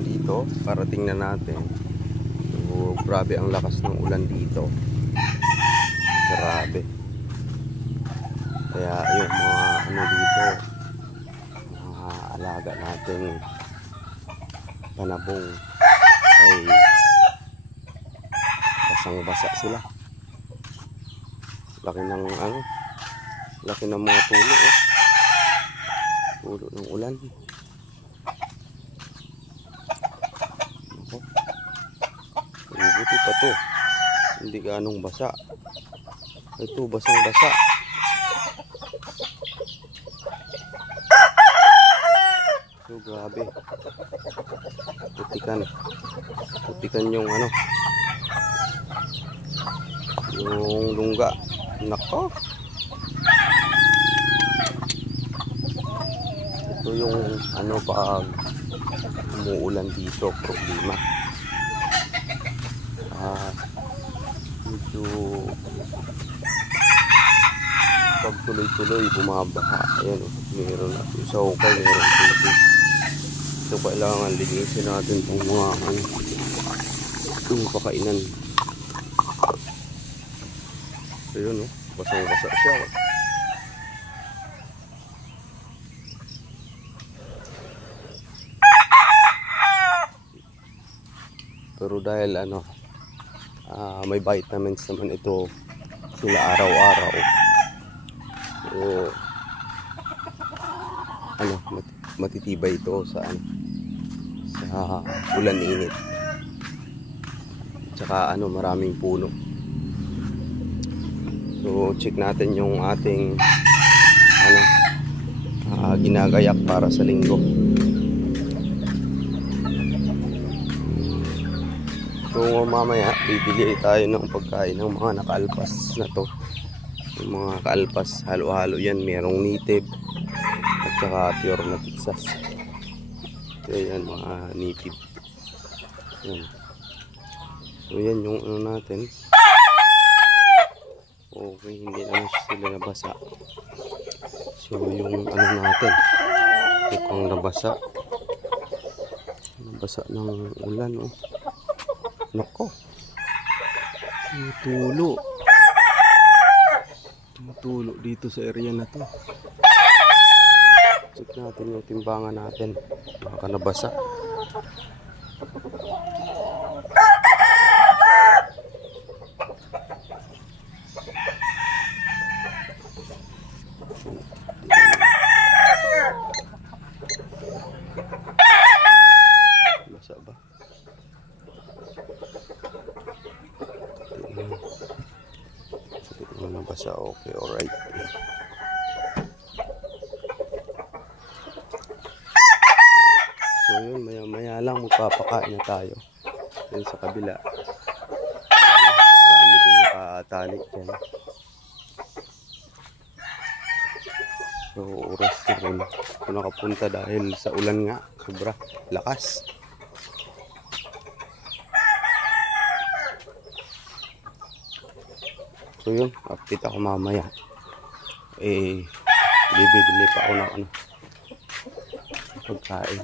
ngayon dito para tingnan natin. So, grabe ang lakas ng ulan dito. Grabe. Kaya yung mga ano dito, mga alaga natin panabong ay basang-basa sila. Laki ng ano, laki ng mga tulo, oh. Tulo ng ulan. Buti pa to, hindi ganong basa. Ito basang-basa. So grabe, putikan yung ano, yung lungga. Nako, ito yung ano pag umuulan dito, problema. Medyo pag tuloy-tuloy bumabaha. Ayan, meron na sa ukay, meron tubig. So kailangan linisin natin itong mga ano, yung pakainan. Ayun, oh, basang-basa siya. Pero dahil ano, may vitamins naman ito sila araw-araw. So ano, matitibay ito sa ano, sa ulan init. Tsaka ano, maraming puno. So check natin yung ating ano, ginagayak para sa linggo. So mamaya bibili tayo ng pagkain ng mga nakaalpas na to. Yung mga kaalpas, halo-halo yan. Merong native at saka pure na Texas. So yan, mga native. Yan. So yan yung ano natin. Okay, hindi naman sila nabasa. So yung ano natin, itong nabasa ng ulan, oh. Nako, tulo dito sa area na to. Check natin yung timbangan natin, baka nabasa. Basa ba? Nabasa, okay, alright. So yun, maya lang magpapakain na tayo. Yun sa kabila, marami din nakatali dyan. So oras na rin ako nakapunta dahil sa ulan nga, sobra lakas. So yun, update ako mamaya. Bibili pa ako ng ano, pagkain.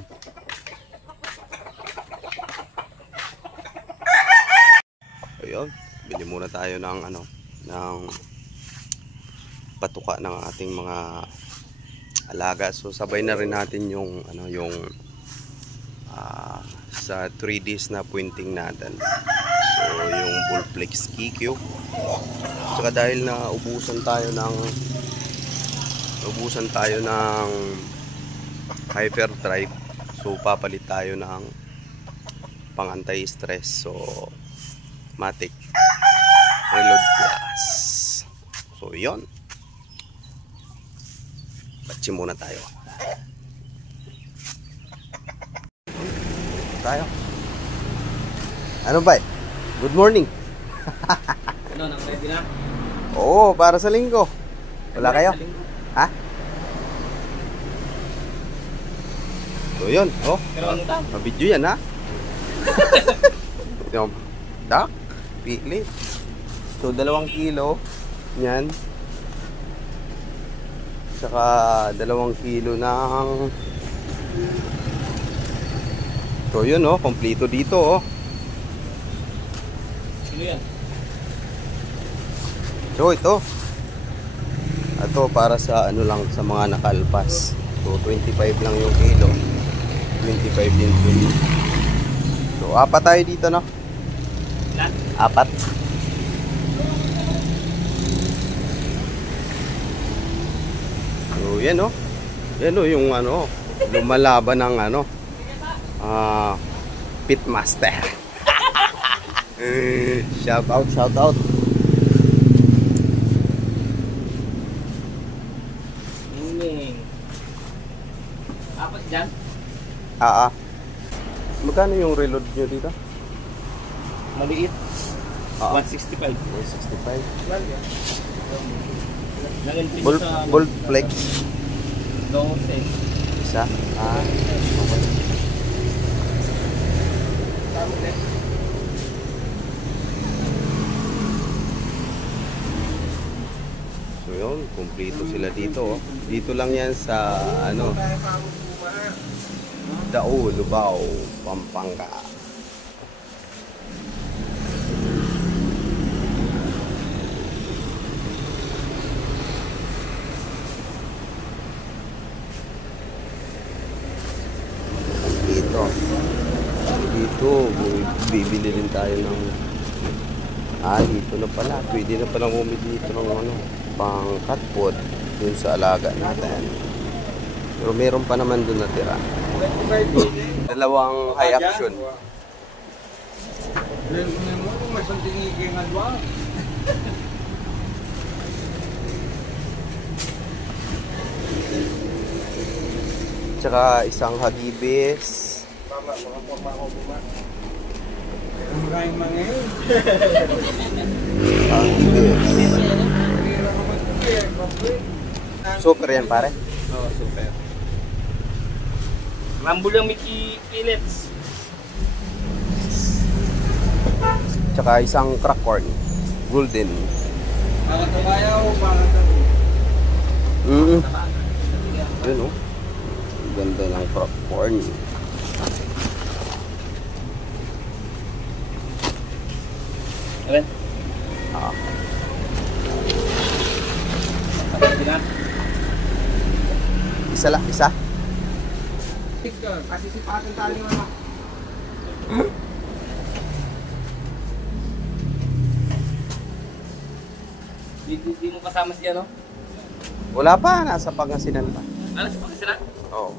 Ayun, bili muna tayo ng ano, ng patuka ng ating mga alaga. So sabay na rin natin yung ano, yung sa 3 days na pointing natin. So yung Bullflex KQ. Saka dahil na ubusan tayo ng Hyperdrive, so papalit tayo ng pang anti-stress. So Matic Reload Plus. So yon, batsi muna tayo. Ano ba? Good morning. Ano, nang-ready na? Oo, para sa linggo. Wala kayo? Ha? So yun, oh. Pero ano tam? Mabidyo yan, ha? Yung duck, piglet. So 2 kilo yan. Saka 2 kilo ng So yun oh, kompleto dito oh. Sino yan? So ito para sa ano lang, sa mga nakalpas. So 25 lang yung kilo, 25 din kilo. So apat tayo dito no. Ilan? Apat. So yan oh. Yan oh yung ano, lumalaban ng ano, pitmaster. Shout out. Apat dyan? Magkano yung reload nyo dito? Maliit. 165. 165. Nag-increase Bolt, sa bolt flex. 12. Isa. Okay. So yun, kumpleto sila dito oh. Dito lang yan sa ano, Dao, Lubao, Pampanga. Dito bibili din tayo ng dito na pala, pwede na palang bumili dito ng ano, pang cat food dun sa alaga natin. Pero meron pa naman dun natira. Dalawang high action. Tsaka isang Hagibis. Super yan pare. Oo, super. Rumble yung Mickey pellets. Tsaka isang crack corn. Golden. Para tabayaw, para tabayaw. Yun oh. Ganda ng crack corn. Ayan. Isa lang, isa. Kasi sipatin tayo na. Di mo kasama siya, no? Wala pa, nasa Pangasinan pa. Ano sa Pangasinan? Oo.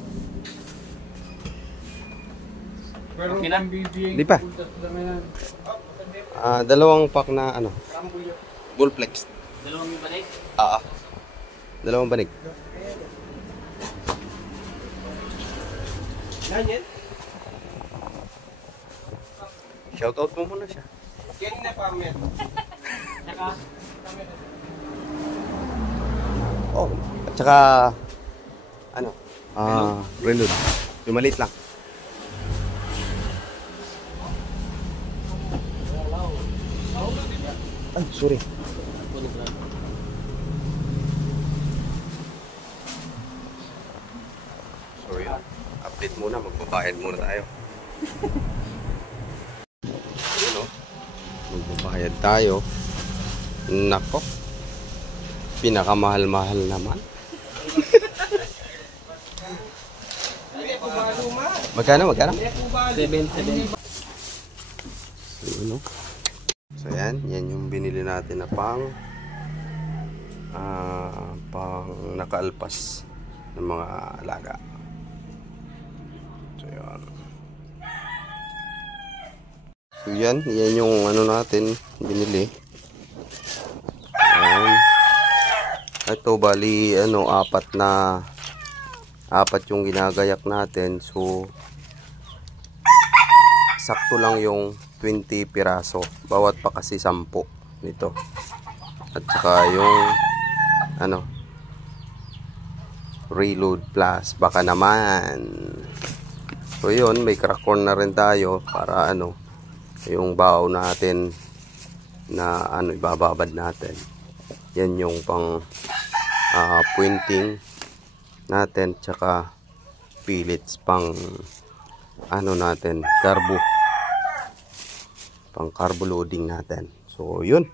Pero ang Di pa. Dalawang pack na ano, Bullflex. Dalawang banig? Dalawang banig. Ganyan? Shoutout mo muna siya. Yan na pa, men. Tsaka, oh, at saka ano, reload. Yung maliit lang. Ay, sorry. So yun, update muna, magbabayad muna tayo. Yun o, magbabayad tayo. Nako, pinakamahal-mahal naman. Magkano? 7. So, ano? So yan yung binili natin na pang nakaalpas ng mga alaga. So yan yung ano natin binili. Ito bali ano, apat yung ginagayak natin. So sakto lang yung 20 piraso. Bawat pa kasi 10 nito. At saka yung ano, reload plus baka naman. So yun, may crack corn na rin tayo para ano, yung bahaw natin na ano, ibababad natin. Yan yung pang pointing natin, tsaka pellets pang ano natin, carbo. Pang carbo loading natin. So, yun.